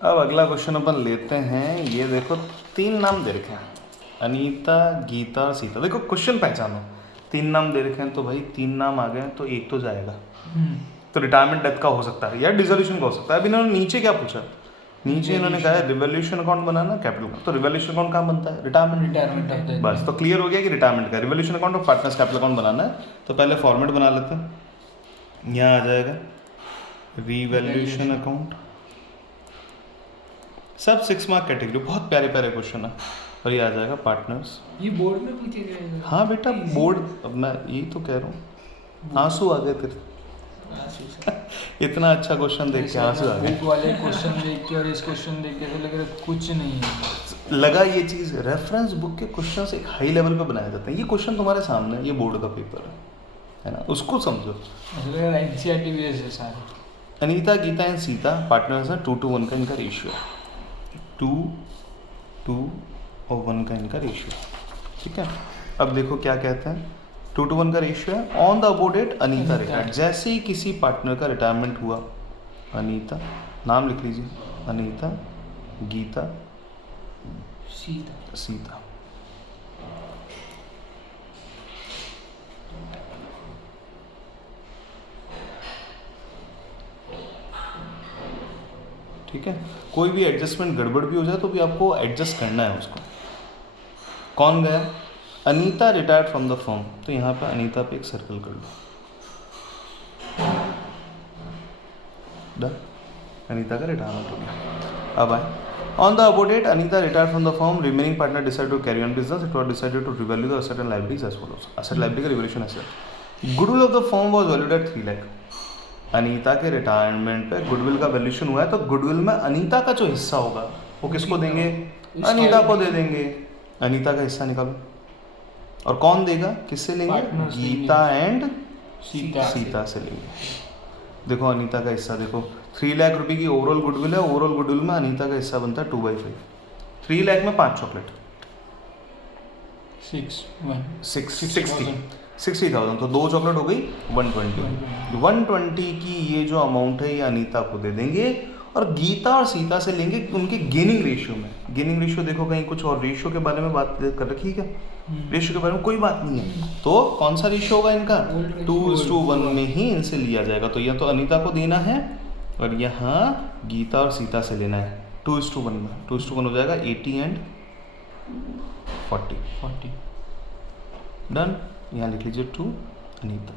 अब अगला क्वेश्चन अपन लेते हैं। ये देखो 3 नाम दे रखे हैं, अनीता, गीता और सीता। देखो क्वेश्चन पहचानो, 3 नाम दे रखे हैं तो भाई 3 नाम आ गए तो एक तो जाएगा। तो रिटायरमेंट डेथ का हो सकता है या डिसोल्यूशन का हो सकता है। अब इन्होंने नीचे क्या पूछा, नीचे इन्होंने कहा है रिवोल्यूशन अकाउंट बनाना, कैपिटल अकाउंट। तो रिवोल्यूशन अकाउंट कहाँ बनता है, रिटायरमेंट। बस तो क्लियर हो गया कि रिटायरमेंट का रिवोल्यूशन अकाउंट और पार्टनर्स कैपिटल अकाउंट बनाना है। तो पहले फॉर्मेट बना लेते हैं। यहाँ आ जाएगा रिवोल्यूशन अकाउंट, सब 6 मार्क कैटेगरी, बहुत प्यारे प्यारे क्वेश्चन है। और ये आ जाएगा पार्टनर्स। ये बोर्ड में पूछे गए। हाँ बेटा बोर्ड, अब मैं यही तो कह रहा हूँ, आंसू आ गए तेरे। इतना अच्छा क्वेश्चन देख के आंसू आ गए। बुक वाले क्वेश्चन देख के और इस क्वेश्चन देख के तो लग रहा है कुछ नहीं है। लगा ये चीज़, रेफरेंस बुक के क्वेश्चंस एक हाई लेवल पे बनाए जाते हैं। ये क्वेश्चन तुम्हारे सामने, ये बोर्ड का पेपर है ना, उसको समझो। एनसीईआरटी बेस्ड है सारे। अनीता, गीता एंड सीता पार्टनर्स हैं, 2:1 का इनका रेशियो है, 2:1 का इनका रेशियो। ठीक है, अब देखो क्या कहते हैं, 2:1 का रेशियो है। On the above date Anita retired, जैसे ही किसी पार्टनर का रिटायरमेंट हुआ, अनीता, नाम लिख लीजिए, अनीता, गीता, सीता। ठीक है, कोई भी एडजस्टमेंट गड़बड़ भी हो जाए तो भी आपको एडजस्ट करना है उसको। कौन गया, Anita retired from the firm, तो यहाँ पे अनीता पे एक सर्कल कर लो। डन, अनीता का रिटायरमेंट हो गया। अब आए, on the above date Anita retired from the firm, remaining partner decide to carry on business, it was decided to revalue the asset and liabilities as follows. Asset liability का revaluation ऐसे, goodwill of the firm was valued at 3 lakh. Anita के retirement पे goodwill का valuation हुआ है, तो goodwill में अनीता का जो हिस्सा होगा वो किसको देंगे, अनीता को दे देंगे। अनीता का हिस्सा निकालो, और कौन देगा, किससे लेंगे, गीता एंड सीता से लेंगे। देखो अनीता का हिस्सा देखो, 3 लाख रुपए की ओवरऑल गुडविल है। ओवरऑल गुडविल में अनीता का हिस्सा बनता है 2/5। 3 लाख में 5 चॉकलेट, 60,000, तो 2 चॉकलेट हो गई 120। 120 की ये जो अमाउंट है ये अनीता को दे देंगे, और गीता और सीता से लेंगे उनके गेनिंग रेशियो में। गेनिंग रेशियो देखो कहीं कुछ और रेशियो के बारे में बात कर रखी है क्या, रेशियो के बारे में कोई बात नहीं है। तो कौन सा रेशियो होगा इनका, 2:1 में ही इनसे लिया जाएगा। तो यह तो अनीता को देना है और यहाँ गीता और सीता से लेना है 2:1 में। 2:1 हो जाएगा 80 एंड 40। डन, यहाँ लिख लीजिए 2 अनीता,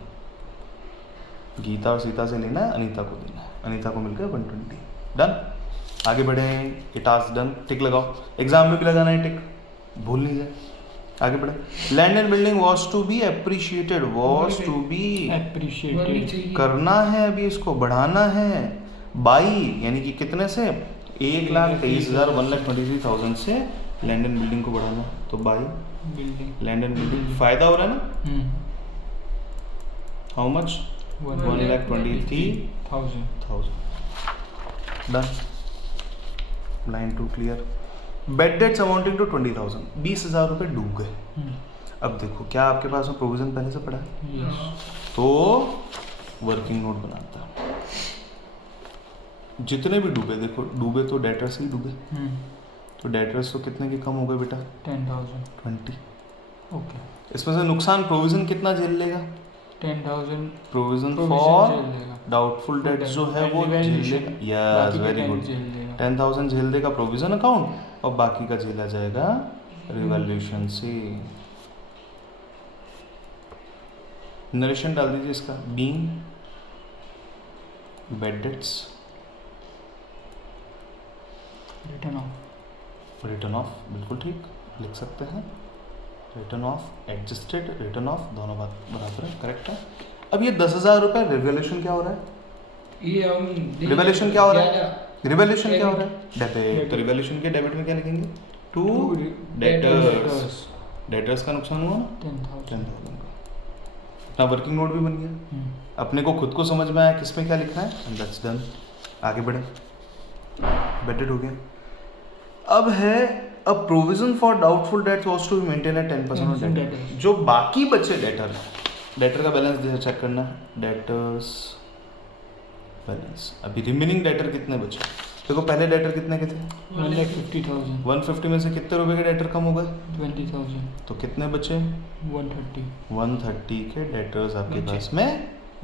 गीता और सीता से लेना है, अनीता को देना है, अनीता को मिलकर 120। डन, आगे बढ़े, ये टास्क डन, टिक लगाओ। एग्जाम में भी लगाना है टिक, भूल नहीं जाए। आगे बढ़े, land and building was to be appreciated, was to be appreciated करना है, अभी इसको बढ़ाना है बाई, यानी कि कितने से, 1,23,000 1,23,000 से लैंड एंड बिल्डिंग को बढ़ाना। तो बाई लैंड एंड बिल्डिंग, फायदा हो रहा है ना, how much, 1,23,000। Done, line 2 clear. Bad debts amounting to 20,000, 20,000 रुपये डूब गए। अब देखो क्या आपके पास में प्रोविजन पहले से पड़ा है, तो वर्किंग नोट बनाता है। जितने भी डूबे, देखो डूबे तो डेटर्स ही डूबे, तो डेटर्स तो कितने के कम हो गए बेटा, 10,000 ओके। इसमें से नुकसान प्रोविजन कितना झेल लेगा, 10,000 प्रोविजन फॉर डाउटफुल डेट्स जो है वो झेल लेगा। यस वेरी गुड, 10,000 झेल देगा प्रोविजन अकाउंट, और बाकी का झेला जाएगा रिवैल्यूएशन से। नरेशन डाल दीजिए इसका, being bad debts return of, बिल्कुल ठीक लिख सकते हैं, return of, adjusted return of, दोनों बात बराबर है, करेक्ट है। अब ये 10,000 रुपये रिवैल्यूएशन क्या हो रहा है, रिवैल्यूएशन क्या हो रहा है, रिवैल्यूएशन क्या हो रहा है, डेबिट। तो रिवैल्यूएशन के डेबिट में क्या लिखेंगे, टू डेटर्स, डेटर्स का नुकसान हुआ ना 10,000 का। अपना वर्किंग नोट भी बन गया, अपने को खुद को समझ में आया किसमें क्या लिखना है, एंड दैट्स डन। आगे बढ़े, बेटेड हो गया। अब है a provision for doubtful debts was to be maintain at 10% of debtor. जो बाकी बचे डेटर, डेटर का बैलेंस चेक करना है, डेटर्स बैलेंस। अभी रिमेनिंग डेटर कितने बचे, देखो पहले डेटर कितने के थे? 1,50,000, 150 में से कितने रुपए के डेटर कम हो गए? 20,000, तो कितने बचे? 130. 130 के डेटर्स आपके बचे। पास में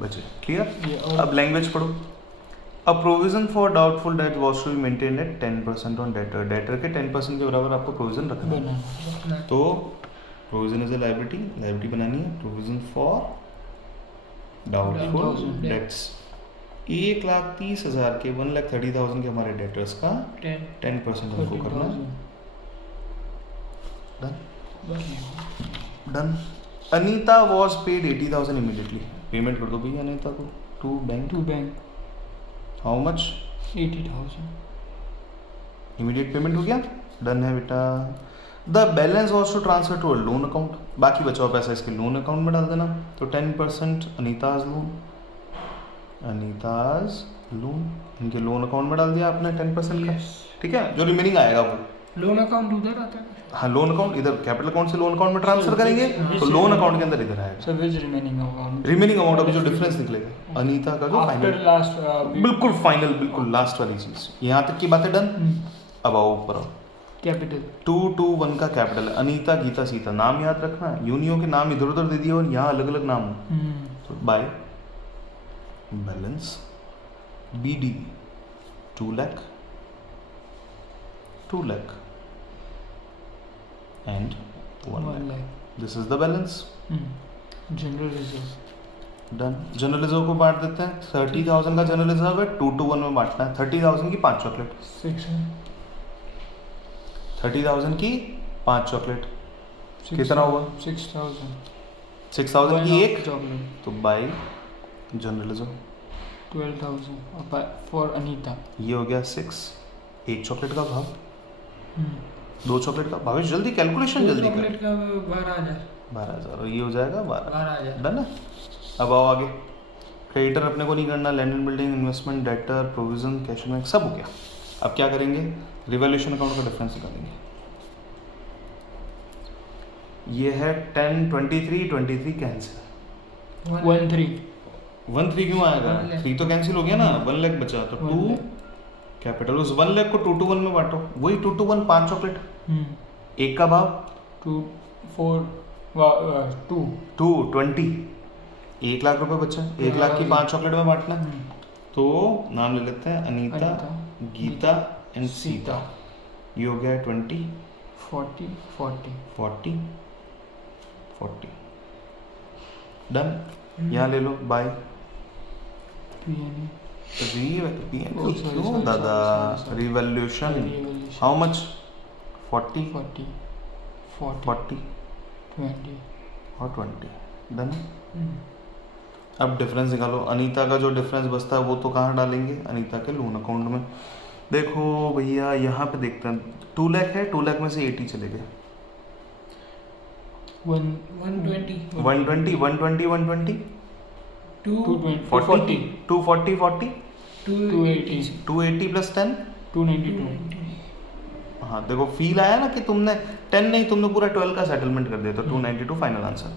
बचे। क्लियर? ये और अब लैंग्वेज पढ़ो। A provision for doubtful debt was to be maintain at 10% on debtor. Debtor के 10% के बराबर आपको प्रोविजन रखना है। बनाना. तो provision is a liability, liability बनानी है। प्रोविजन फॉर डाउटफुल 10,000 डेट्स 1,30,000 के 1,30,000 के हमारे डेटर्स का 10% हमको करना है। 30,000. Done done. Anita was paid 80,000 immediately. Payment कर दो भैया अनीता को to bank. To bank, how much? 80,000. Immediate payment हो गया। डन है बेटा। The balance was to transfer to a loan account. बाकी बचा हुआ पैसा इसके लोन अकाउंट में डाल देना। तो 10% अनीताज लोन, अनीताज लोन इनके लोन अकाउंट में डाल दिया आपने 10% का। Yes. ठीक है, जो रिमेनिंग आएगा वो लोन अकाउंट उधर आता है. हाँ लोन अकाउंट इधर कैपिटल अकाउंट से लोन अकाउंट में ट्रांसफर करेंगे तो लोन अकाउंट के अंदर इधर आएगा। So which remaining amount? Remaining amount अभी जो डिफरेंस निकलेगा अनीता का जो After फाइनल, last. बिल्कुल फाइनल, बिल्कुल लास्ट वाली चीज। यहाँ तक की बातें डन। अब आओ ऊपर आओ। Capital. 221 का कैपिटल अनीता गीता सीता। नाम याद रखना है, यूनियो के नाम इधर उधर दे दिए और यहाँ अलग अलग नाम हो। तो by balance BD 2 lakh, 2 lakh and 1 1 lakh. lakh. This is the balance. General reserve. Done. General reserve को बांट देते हैं। 30,000 का जनरल रिजर्व है, 2 to 1 में बांटना है। 30,000 की 5 चॉकलेट, 30,000 की 5 चॉकलेट कितना हुआ? 6,000. 6,000 की एक, chocolate. तो by general reserve 12,000 for Anita. ये हो गया 6। एक चॉकलेट का भाव, 2 चॉकलेट का भावेश जल्दी कैलकुलेशन जल्दी कर। चॉकलेट का 12,000. 12,000 और ये हो जाएगा 12। 12,000. डन है। अब आओ आगे। क्रेडिटर अपने को नहीं करना, land and building, investment, debtor, provision, cash bank सब हो गया। अब क्या करेंगे? रिवैल्यूएशन अकाउंट का डिफरेंस निकालेंगे। ये है 10, 23 कैंसिल। 1,300,000. 1,300,000 क्यों आएगा? 1 लाख। 3 तो कैंसिल हो गया ना, 1 लाख बचा तो 2 1 lakh. कैपिटल। उस 1 लाख को 2 to 1 में बांटो, वही 2 to 1 5 चॉकलेट। एक का भाव 2, 4, 2. 220, 1 लाख रुपए बचा। 1 लाख की 5 चॉकलेट में बांटना है। तो नाम ले लेते हैं अनीता, अनीता, गीता एंड सीता। ये हो गया 20, 40, 40. 40, 40। डन। यहाँ ले लो बाय PNE. Oh, sorry, क्यों sorry, दादा? sorry. Revaluation Revaluation. How much? 40, 40, 40, 40 20. और 20। डन। अब डिफरेंस निकालो। अनीता का जो डिफरेंस बचता है वो तो कहाँ डालेंगे? अनीता के लोन अकाउंट में। देखो भैया यहाँ पे देखते हैं 2 लाख है, 2 लाख में से 80 चले गए। 120. 120, 120, 120, 220, 40, 240, 40, 280, 280 प्लस 10। 292. हाँ देखो फील आया ना कि तुमने 10 नहीं, तुमने पूरा 12 का सेटलमेंट कर दिया। तो 292 फाइनल आंसर।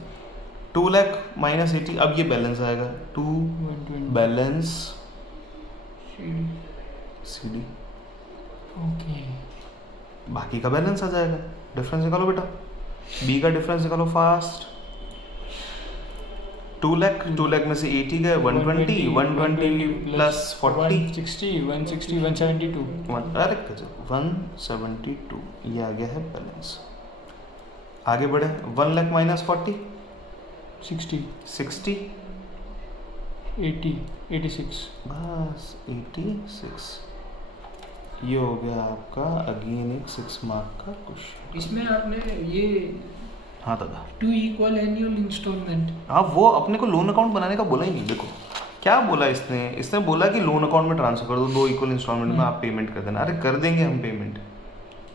2 लाख माइनस 80। अब ये बैलेंस आएगा 2 120. Balance CD। Okay. बाकी का बैलेंस आ जाएगा। डिफरेंस निकालो बेटा। B का डिफरेंस निकालो फास्ट। 2 लाख में से 80 गए, 120, 120 प्लस 40, 160, 160, 172. अरे गजब 172। ये आ गया है बैलेंस। आगे बढ़े। 1 लाख माइनस 40, 60, 60, 80, 86. बस 86। ये हो गया आपका अगेन एक 6 मार्क का क्वेश्चन। इसमें आपने ये हाँ दादा। 2 इक्वल एनुअल इंस्टॉलमेंट. हाँ वो अपने को लोन अकाउंट बनाने का बोला ही नहीं। देखो क्या बोला इसने बोला कि लोन अकाउंट में ट्रांसफर कर दो, 2 इक्वल इंस्टॉलमेंट में आप पेमेंट कर देना। अरे कर देंगे हम पेमेंट,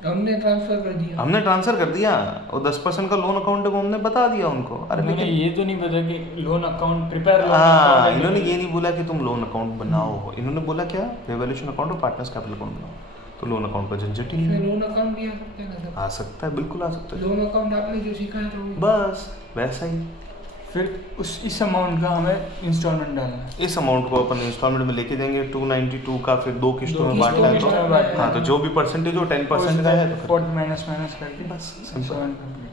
हमने ट्रांसफर कर दिया. हमने ट्रांसफर कर दिया और 10% का लोन अकाउंट है वो हमने बता दिया उनको। अरे मैंने लेकिन ये तो नहीं पता कि लोन अकाउंट प्रिपेयर हाँ इन्होंने ये नहीं बोला कि तुम लोन अकाउंट बनाओ। इन्होंने बोला क्या? रिवैल्यूएशन अकाउंट और पार्टनर्स कैपिटल अकाउंट बनाओ। तो लोन अकाउंट का झंझट ही इसमें नहीं। लोन अकाउंट भी आ सकता है ना सर? आ सकता है, बिल्कुल आ सकता है। लोन अकाउंट आपने जो सीखा है तो बस वैसा ही फिर इस अमाउंट का हमें इंस्टॉलमेंट डालना है। इस अमाउंट को अपन इंस्टॉलमेंट में लेके देंगे 292 का, फिर 2 किस्तों में बांटना है तो किस्तों में बांटना है। हाँ, तो जो भी परसेंटेज हो 10% का है तो फिर फोर्थ माइनस करके बस इंस्टॉलमेंट कंप्लीट।